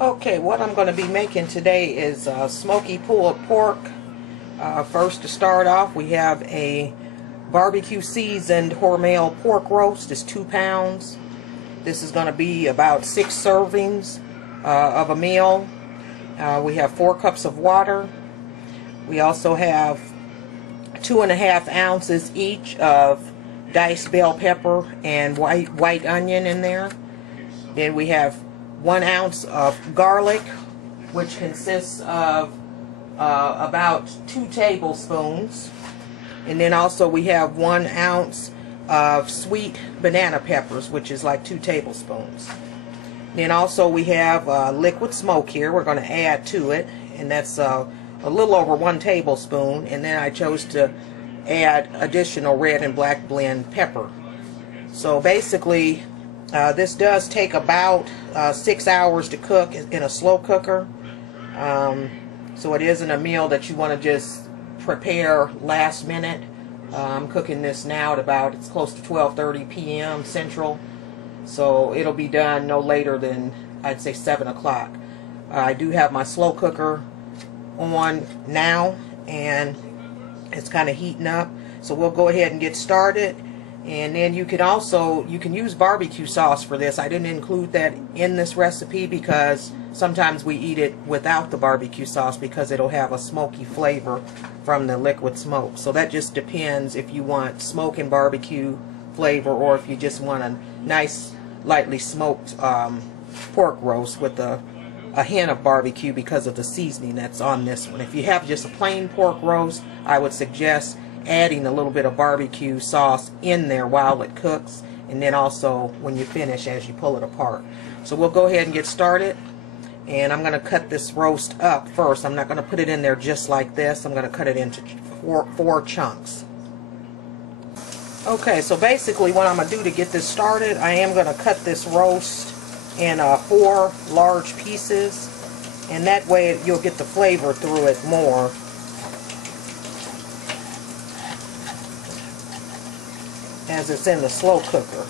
Okay, what I'm going to be making today is smoky pulled pork. First, to start off, we have a barbecue seasoned Hormel pork roast. It's 2 pounds. This is going to be about 6 servings of a meal. We have 4 cups of water. We also have 2.5 ounces each of diced bell pepper and white onion in there. Then we have 1 ounce of garlic, which consists of about 2 tablespoons. And then also we have 1 ounce of sweet banana peppers, which is like 2 tablespoons. Then also we have liquid smoke here we're going to add to it, and that's a little over 1 tablespoon. And then I chose to add additional red and black blend pepper. So basically this does take about 6 hours to cook in a slow cooker. So it isn't a meal that you want to just prepare last minute. I'm cooking this now at about, it's close to 12:30 p.m. Central. So it'll be done no later than, I'd say, 7 o'clock. I do have my slow cooker on now, and it's kind of heating up. So we'll go ahead and get started. And then you can use barbecue sauce for this. I didn't include that in this recipe because sometimes we eat it without the barbecue sauce because it'll have a smoky flavor from the liquid smoke. So that just depends if you want smoke and barbecue flavor, or if you just want a nice lightly smoked pork roast with a hint of barbecue because of the seasoning that's on this one. If you have just a plain pork roast, I would suggest adding a little bit of barbecue sauce in there while it cooks, and then also when you finish as you pull it apart. So we'll go ahead and get started, and I'm going to cut this roast up first. I'm not going to put it in there just like this. I'm going to cut it into four chunks. Okay, so basically what I'm going to do to get this started, I am going to cut this roast in 4 large pieces, and that way you'll get the flavor through it more. As it's in the slow cooker.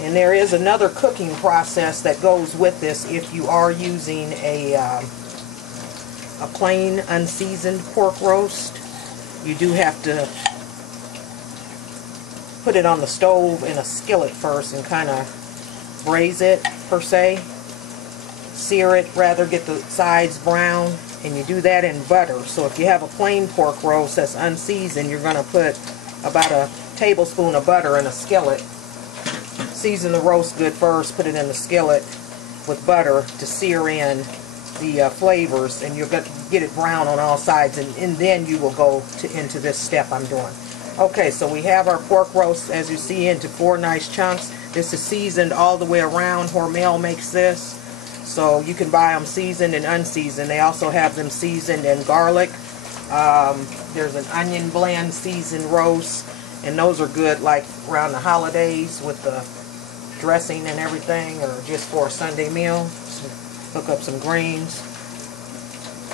And there is another cooking process that goes with this if you are using a plain unseasoned pork roast. You do have to put it on the stove in a skillet first and kind of braise it, per se. Sear it, rather, get the sides brown, and you do that in butter. So if you have a plain pork roast that's unseasoned, you're going to put about a tablespoon of butter in a skillet. Season the roast good first, put it in the skillet with butter to sear in the flavors, and you'll get it brown on all sides, and then you will go into this step I'm doing. Okay, so we have our pork roast, as you see, into 4 nice chunks. This is seasoned all the way around. Hormel makes this, so you can buy them seasoned and unseasoned. They also have them seasoned in garlic. There's an onion blend seasoned roast, and those are good like around the holidays with the dressing and everything, or just for a Sunday meal. So hook up some greens,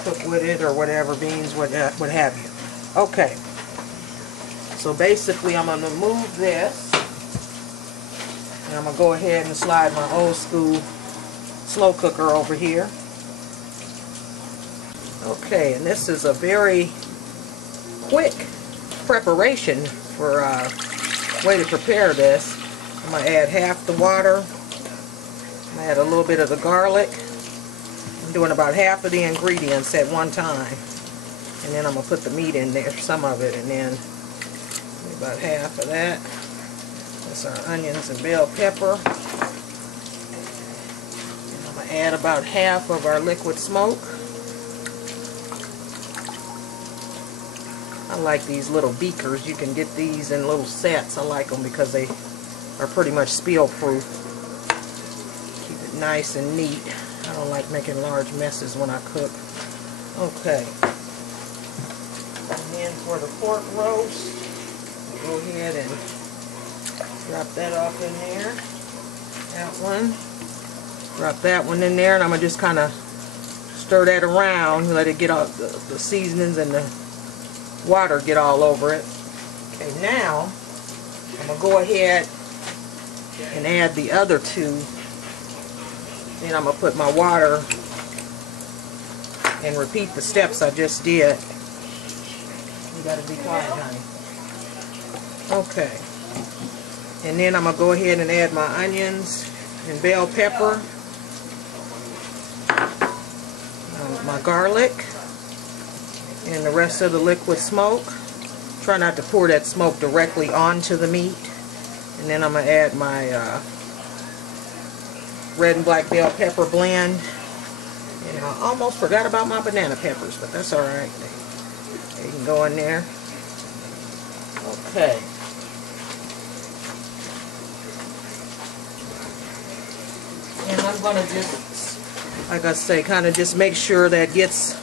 cook with it, or whatever, beans, what have you. Okay, so basically I'm going to move this, and I'm going to go ahead and slide my old school slow cooker over here. Okay, and this is a very quick preparation for way to prepare this. I'm going to add half the water. I'm going to add a little bit of the garlic. I'm doing about half of the ingredients at one time. And then I'm going to put the meat in there, some of it, and then about half of that. That's our onions and bell pepper. And I'm going to add about half of our liquid smoke. I like these little beakers. You can get these in little sets. I like them because they are pretty much spill proof. Keep it nice and neat. I don't like making large messes when I cook. Okay. And then for the pork roast, go ahead and drop that off in there. That one. Drop that one in there, and I'm going to just kind of stir that around, let it get all the seasonings and the water get all over it. Okay, now I'm going to go ahead and add the other 2 Then I'm going to put my water and repeat the steps I just did. You got to be quiet, honey. Okay. And then I'm going to go ahead and add my onions and bell pepper, my garlic, and the rest of the liquid smoke. Try not to pour that smoke directly onto the meat. And then I'm going to add my red and black bell pepper blend. And I almost forgot about my banana peppers, but that's alright. They can go in there. Okay. And I'm going to just, like I say, kind of just make sure that gets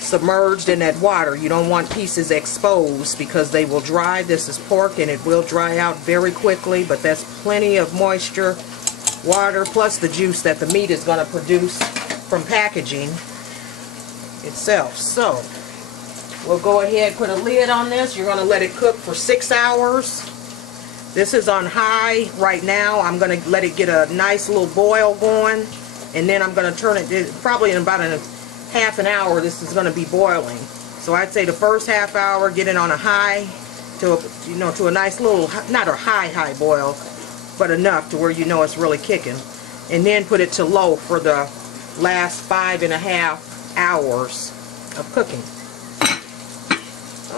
submerged in that water. You don't want pieces exposed because they will dry. This is pork and it will dry out very quickly, but that's plenty of moisture, water, plus the juice that the meat is going to produce from packaging itself. So we'll go ahead and put a lid on this. You're going to let it cook for 6 hours. This is on high right now. I'm going to let it get a nice little boil going, and then I'm going to turn it, probably in about half an hour this is going to be boiling. So I'd say the first half hour, get it on a high to a nice little, not a high boil, but enough to where you know it's really kicking. And then put it to low for the last 5.5 hours of cooking.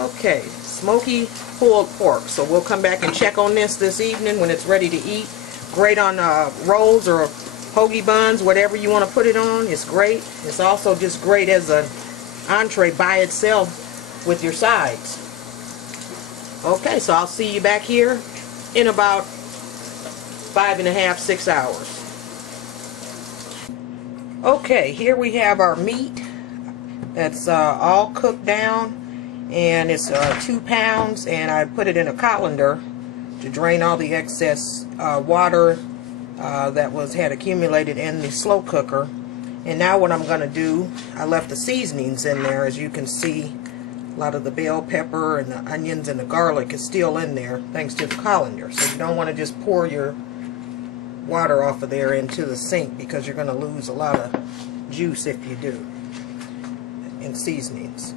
Okay, smoky pulled pork. So we'll come back and check on this evening when it's ready to eat. Great on rolls or hoagie buns, whatever you want to put it on. It's great. It's also just great as an entree by itself with your sides. Okay, so I'll see you back here in about 5.5, 6 hours. Okay, here we have our meat that's all cooked down, and it's 2 pounds, and I put it in a colander to drain all the excess water that had accumulated in the slow cooker. And now what I'm going to do, I left the seasonings in there. As you can see, a lot of the bell pepper and the onions and the garlic is still in there thanks to the colander. So you don't want to just pour your water off of there into the sink, because you're going to lose a lot of juice if you do in seasonings.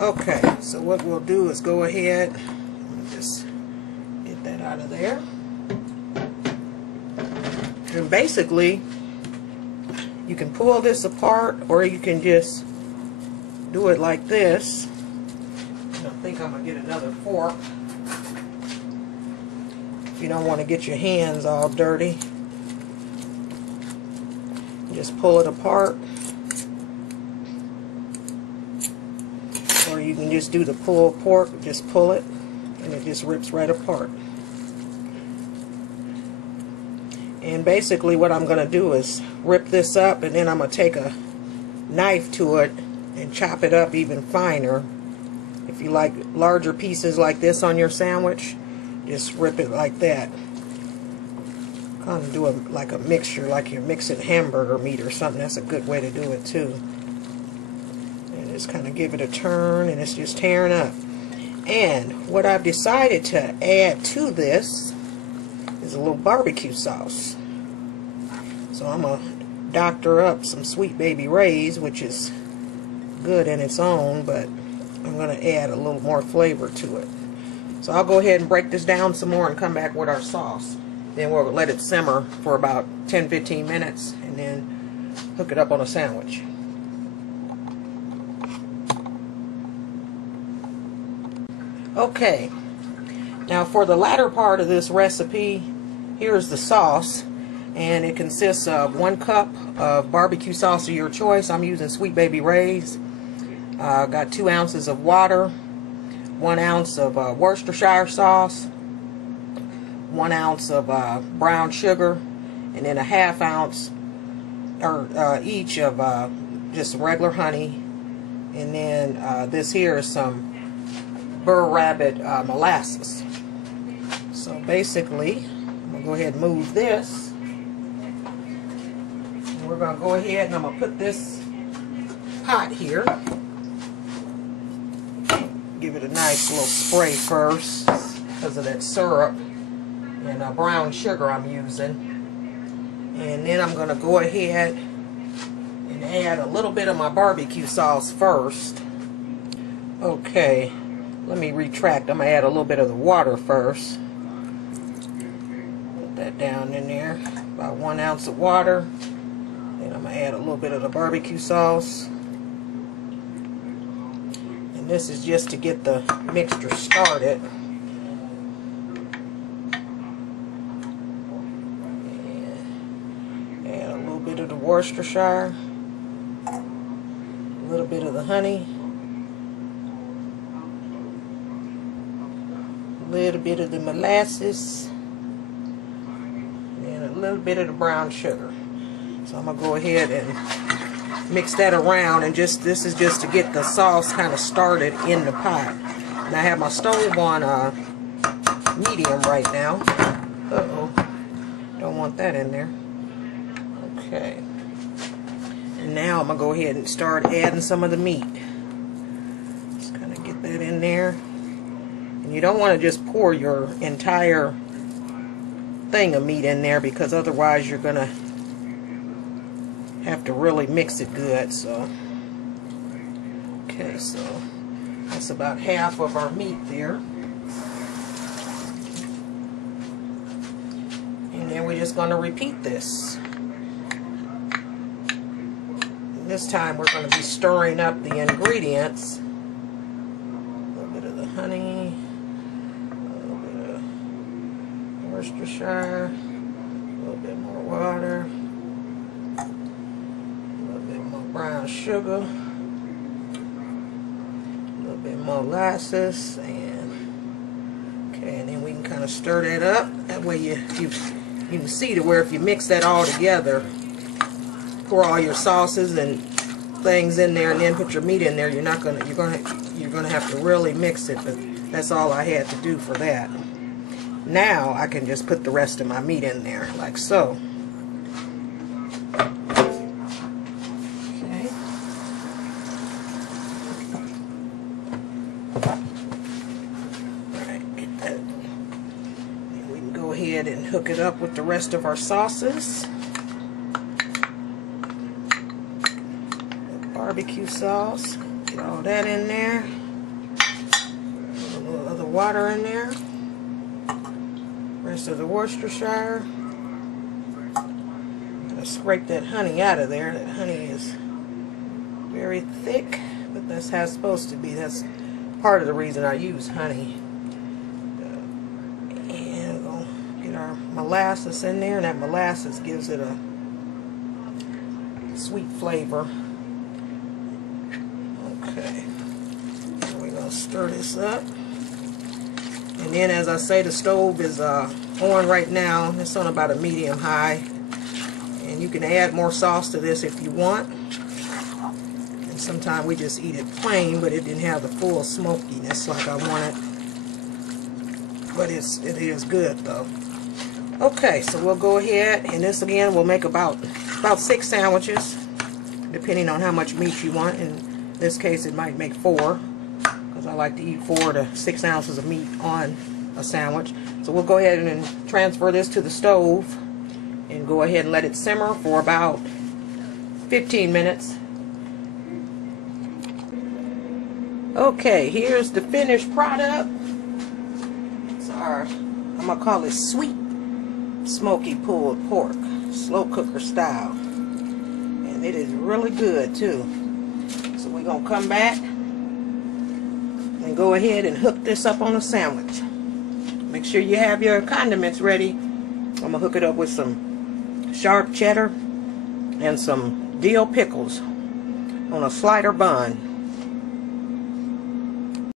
Okay, so what we'll do is go ahead and just get that out of there. And basically, you can pull this apart, or you can just do it like this. I think I'm going to get another fork. You don't want to get your hands all dirty. Just pull it apart. Or you can just do the pulled pork, just pull it, and it just rips right apart. And basically what I'm going to do is rip this up, and then I'm going to take a knife to it and chop it up even finer. If you like larger pieces like this on your sandwich, just rip it like that. Kind of do like a mixture, like you're mixing hamburger meat or something. That's a good way to do it too. And just kind of give it a turn, and it's just tearing up. And what I've decided to add to this is a little barbecue sauce. So I'm going to doctor up some Sweet Baby Ray's, which is good in its own, but I'm going to add a little more flavor to it. So I'll go ahead and break this down some more and come back with our sauce. Then we'll let it simmer for about 10-15 minutes, and then hook it up on a sandwich. Okay, now for the latter part of this recipe, here's the sauce, and it consists of 1 cup of barbecue sauce of your choice. I'm using Sweet Baby Ray's. Got 2 ounces of water, 1 ounce of Worcestershire sauce, 1 ounce of brown sugar, and then a 1/2 ounce or each of just regular honey, and then this here is some Burr Rabbit molasses. So basically, I'm going to go ahead and move this. And we're going to go ahead and I'm going to put this pot here. Give it a nice little spray first because of that syrup and brown sugar I'm using. And then I'm going to go ahead and add a little bit of my barbecue sauce first. Okay, let me retract. I'm going to add a little bit of the water first. Put that down in there. About 1 ounce of water. Then I'm going to add a little bit of the barbecue sauce. And this is just to get the mixture started. And add a little bit of the Worcestershire. A little bit of the honey. A little bit of the molasses. And a little bit of the brown sugar. So I'm going to go ahead and mix that around, and this is just to get the sauce kind of started in the pot. And I have my stove on medium right now. Uh-oh. Don't want that in there. Okay. And now I'm going to go ahead and start adding some of the meat. Just kind of get that in there. And you don't want to just pour your entire thing of meat in there, because otherwise you're going to have to really mix it good. So okay, so that's about half of our meat there, and then we're just going to repeat this. This time we're going to be stirring up the ingredients. A little bit of the honey, a little bit of Worcestershire, a little bit more water, brown sugar, a little bit more molasses, and okay, and then we can kind of stir that up. That way you can see to where if you mix that all together, pour all your sauces and things in there, and then put your meat in there, you're gonna have to really mix it. But that's all I had to do for that. Now I can just put the rest of my meat in there like so. And hook it up with the rest of our sauces. Barbecue sauce, get all that in there. A little other water in there. Rest of the Worcestershire. Gonna scrape that honey out of there. That honey is very thick, but that's how it's supposed to be. That's part of the reason I use honey. Our molasses in there, and that molasses gives it a sweet flavor. Okay, so we're going to stir this up, and then as I say, the stove is on right now. It's on about a medium high, and you can add more sauce to this if you want. And sometimes we just eat it plain, but it didn't have the full smokiness like I wanted, but it is good though. Okay, so we'll go ahead, and this again will make about 6 sandwiches, depending on how much meat you want. In this case, it might make 4, because I like to eat 4 to 6 ounces of meat on a sandwich. So we'll go ahead and transfer this to the stove, and go ahead and let it simmer for about 15 minutes. Okay, here's the finished product. It's our, I'm going to call it sweet smoky pulled pork, slow cooker style, and it is really good too. So we're gonna come back and go ahead and hook this up on a sandwich. Make sure you have your condiments ready. I'm gonna hook it up with some sharp cheddar and some dill pickles on a slider bun.